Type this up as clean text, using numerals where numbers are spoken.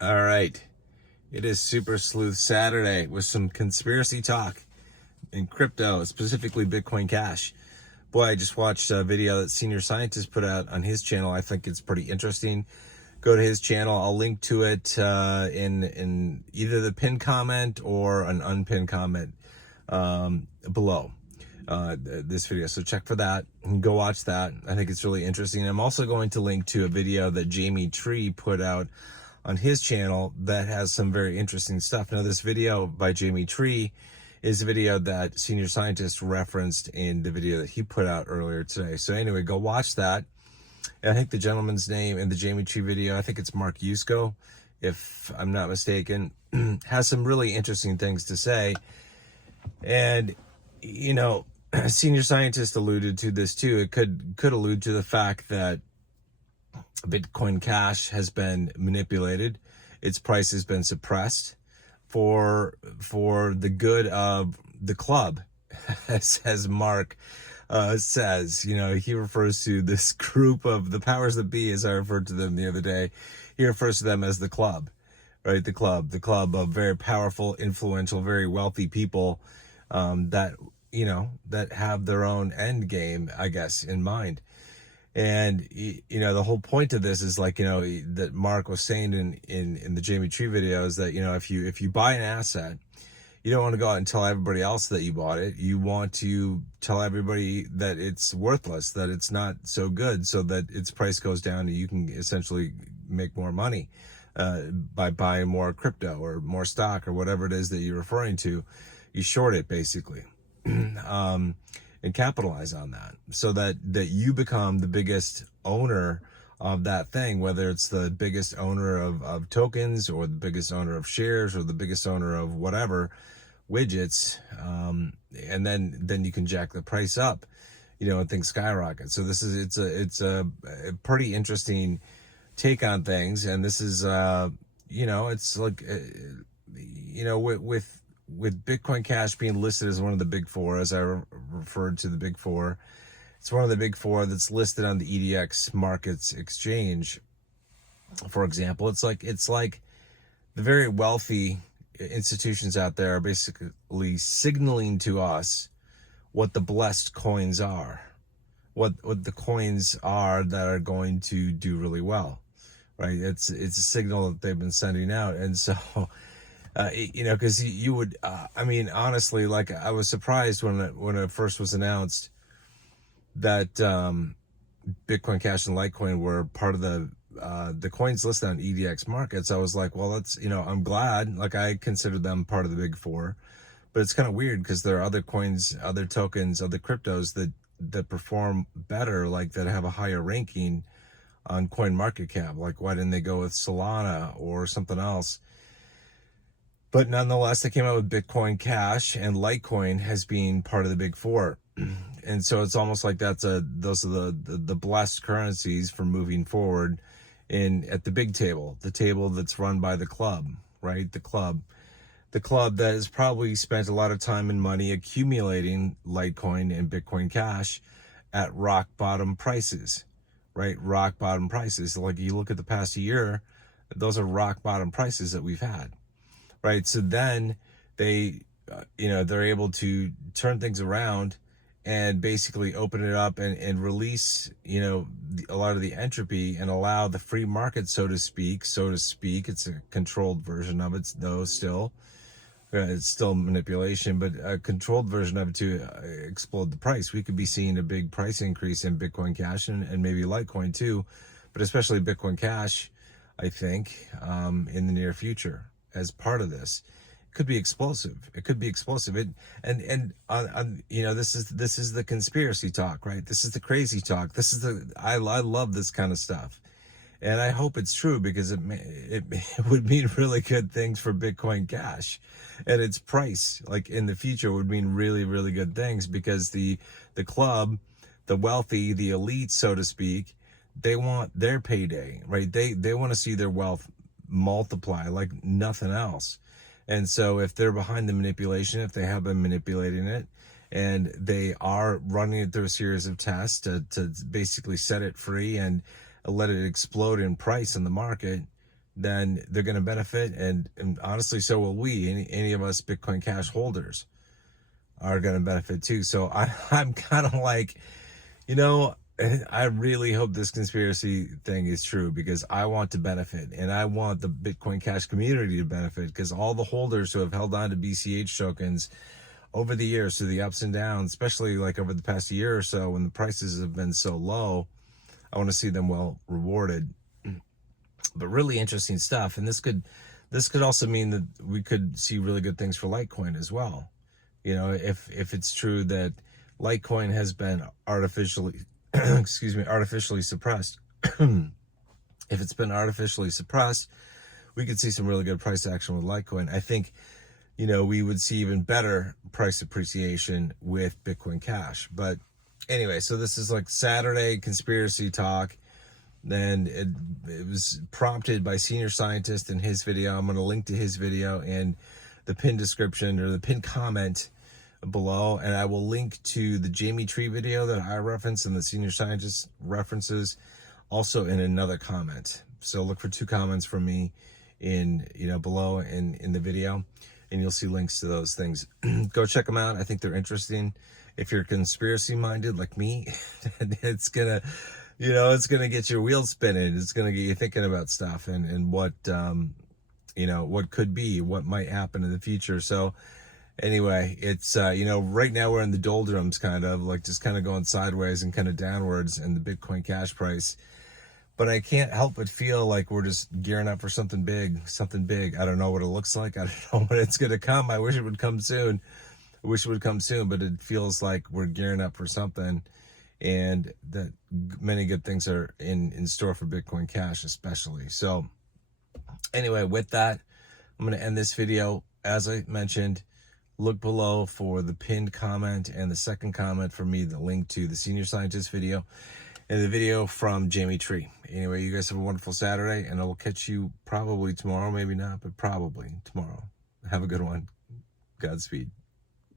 All right. It is Super Sleuth Saturday with some conspiracy talk in crypto, specifically Bitcoin Cash. Boy, I just watched a video that Senior Scientist put out on his channel. I think it's pretty interesting. Go to his channel. I'll link to it in either the pinned comment or an unpinned comment below this video. So check for that and go watch that. I think it's really interesting. I'm also going to link to a video that Jamie Tree put out on his channel that has some very interesting stuff. Now, this video by Jamie Tree is a video that Senior Scientist referenced in the video that he put out earlier today. So anyway, go watch that. And I think the gentleman's name in the Jamie Tree video, I think it's Mark Yusko, if I'm not mistaken, has some really interesting things to say. And, you know, Senior Scientist alluded to this too. It could allude to the fact that Bitcoin Cash has been manipulated. Its price has been suppressed for the good of the club, as Mark says. You know, he refers to this group of the powers that be, as I referred to them the other day. He refers to them as the club, right? The club of very powerful, influential, very wealthy people that, you know, that have their own end game, I guess, in mind. And, you know, the whole point of this is, like, you know, that Mark was saying in the Jamie Tree video is that, you know, if you buy an asset, you don't want to go out and tell everybody else that you bought it. You want to tell everybody that it's worthless, that it's not so good, so that its price goes down and you can essentially make more money by buying more crypto or more stock or whatever it is that you're referring to. You short it, basically. And capitalize on that so that you become the biggest owner of that thing, whether it's the biggest owner of tokens or the biggest owner of shares or the biggest owner of whatever widgets. And then you can jack the price up, you know, and things skyrocket. So it's a pretty interesting take on things. And this is, you know, it's like, you know, with Bitcoin Cash being listed as one of the big four, as I referred to the big four, it's one of the big four that's listed on the EDX Markets exchange. For example, it's like the very wealthy institutions out there are basically signaling to us what the blessed coins are, what the coins are that are going to do really well, right? It's a signal that they've been sending out. And so you know, because you would, I mean, honestly, like, I was surprised when it first was announced that Bitcoin Cash and Litecoin were part of the coins listed on EDX Markets. I was like, well, that's, you know, I'm glad. Like, I considered them part of the big four, but it's kind of weird because there are other coins, other tokens, other cryptos that perform better, like that have a higher ranking on CoinMarketCap. Like, why didn't they go with Solana or something else? But nonetheless, they came out with Bitcoin Cash and Litecoin as being part of the big four. And so it's almost like those are the blessed currencies for moving forward at the big table, the table that's run by the club, right? The club that has probably spent a lot of time and money accumulating Litecoin and Bitcoin Cash at rock bottom prices, right? Rock bottom prices. Like, you look at the past year, those are rock bottom prices that we've had. Right. So then they, you know, they're able to turn things around and basically open it up and release, you know, a lot of the entropy and allow the free market, so to speak. It's a controlled version of it, though, still. It's still manipulation, but a controlled version of it to explode the price. We could be seeing a big price increase in Bitcoin Cash and maybe Litecoin too, but especially Bitcoin Cash, I think, in the near future. As part of this, it could be explosive. And you know, this is the conspiracy talk, right? This is the crazy talk. I love this kind of stuff, and I hope it's true, because it would mean really good things for Bitcoin Cash, and its price, like, in the future, would mean really, really good things, because the club, the wealthy, the elite, so to speak, they want their payday, right? They want to see their wealth multiply like nothing else. And so if they're behind the manipulation, if they have been manipulating it, and they are running it through a series of tests to basically set it free and let it explode in price in the market, then they're going to benefit. And honestly, so will we. Any of us Bitcoin Cash holders are going to benefit too. So I'm kind of like, you know, I really hope this conspiracy thing is true, because I want to benefit, and I want the Bitcoin Cash community to benefit, because all the holders who have held on to BCH tokens over the years through the ups and downs, especially like over the past year or so when the prices have been so low, I want to see them well rewarded. But really interesting stuff. And this could also mean that we could see really good things for Litecoin as well. You know, if it's true that Litecoin has been artificially artificially suppressed. If it's been artificially suppressed, we could see some really good price action with Litecoin. I think, you know, we would see even better price appreciation with Bitcoin Cash. But anyway, so this is like Saturday conspiracy talk. Then it was prompted by Senior Scientist in his video. I'm going to link to his video in the pinned description, or the pinned comment below, and I will link to the Jamie Tree video that I reference and the Senior Scientist references also in another comment. So look for 2 comments from me in, you know, below in the video, and you'll see links to those things. Go check them out. I think they're interesting. If you're conspiracy minded like me, it's gonna, you know, it's gonna get your wheels spinning. It's gonna get you thinking about stuff and what you know, what could be, what might happen in the future. So anyway, it's, you know, right now we're in the doldrums, kind of like just kind of going sideways and kind of downwards in the Bitcoin Cash price. But I can't help but feel like we're just gearing up for something big, I don't know what it looks like. I don't know when it's going to come. I wish it would come soon. But it feels like we're gearing up for something, and that many good things are in store for Bitcoin Cash, especially. So anyway, with that, I'm going to end this video. As I mentioned, look below for the pinned comment and the second comment from me, the link to the Senior Scientist video and the video from Jamie Tree. Anyway, you guys have a wonderful Saturday, and I will catch you probably tomorrow, maybe not, but probably tomorrow. Have a good one. Godspeed.